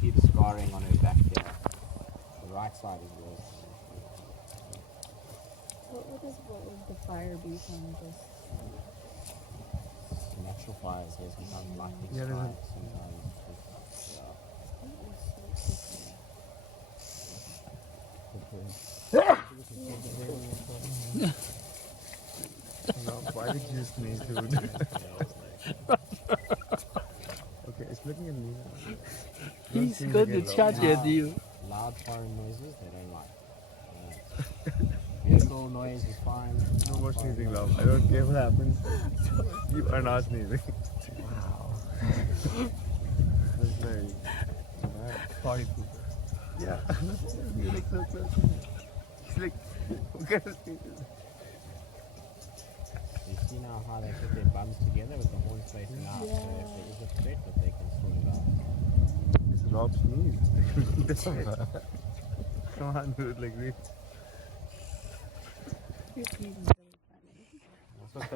see the scarring on her back here. The right side is worse. What would the fire be from this? Natural fires here, sometimes lightning Yeah, there's a- strikes, sometimes just, No, why did you sneeze, dude? Okay, it's looking at me now. He's going to charge at you. loud foreign noises they don't like. Vehicle noise is fine. No more sneezing, love. I don't care what happens. You are not sneezing. Wow. That's very Party pooper. Yeah. You're like so close. It's like, okay, You see now how they put their bums together with the horns facing out. So if there is a threat, that they can sort it out. it's Rob sneeze. That's it. Come on, do it like this. Your sneezing is really funny. That's what